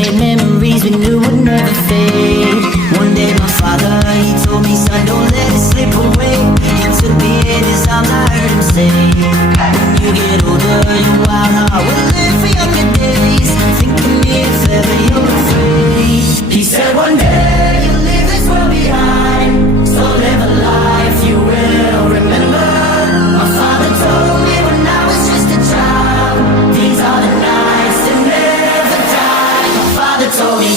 made memories we knew would never fade. One day my father, he told me, son, don't let it slip away. He took me in his arms, I heard him say, when you get older, your wild heart will live for younger days. Think of me if ever you're afraid. He said one day you'll leave this world behind, so live a life you will remember. My father told me when I was just a child, these are the nights that never die. My father told me.